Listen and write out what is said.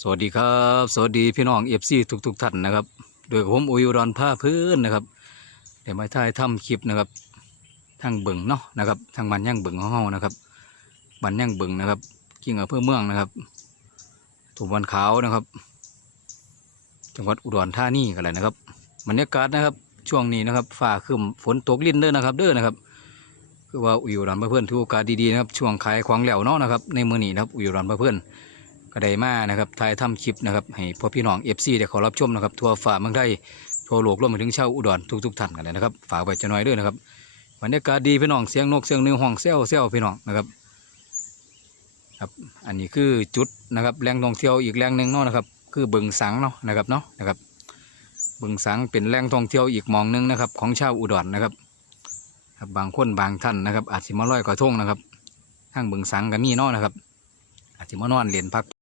สวัสดีครับ สวัสดีพี่น้องเอฟซีทุกๆท่านนะครับ โดยผมอุยรอนผ้าพื้นนะครับเดี๋ยวมาถ่ายทำคลิปนะครับ ทางเบิงเนาะนะครับทางบ้านย่างเบิงของเฮานะครับบ้านย่างเบิงนะครับกิ่งอำเภอเมืองนะครับถุงวันขาวนะครับ จังหวัดอุดรธานีกันเลยนะครับบรรยากาศนะครับ ช่วงนี้นะครับฟ้าครึมฝนตกลิ้นเด้อนะครับ เด้อนะครับคือว่าอุยรอนเพื่อนทุกโอกาสดีๆนะครับช่วงขายของแล้วเนาะนะครับในมือนี้นะครับอุยรอนเพื่อน ก็ได้มานะครับถ่ายทำคลิปนะครับให้พ่อพี่น้องเอฟซีได้ขอรับชมนะครับทั่วฝ่าเมืองไทยทั่วโลกรวมไปถึงชาวอุดรทุกๆท่านกันเลยนะครับฝากไว้จะน้อยด้วยนะครับบรรยากาศดีพี่น้องเสียงนกเสียงนื้อห้องเซลเซลพี่น้องนะครับครับอันนี้คือจุดนะครับแหล่งท่องเที่ยวอีกแหล่งหนึ่งเนาะนะครับ คือบึงสังเนาะนะครับเนาะนะครับบึงสังเป็นแหล่งท่องเที่ยวอีกหมองหนึงนะครับ ของชาวอุดรนะครับครับบางคนบางท่านนะครับ อาจสิมาลอยกระทงนะครับทางบึงสังก็มีเนาะนะครับ อาจจะมานอนเรียนพัก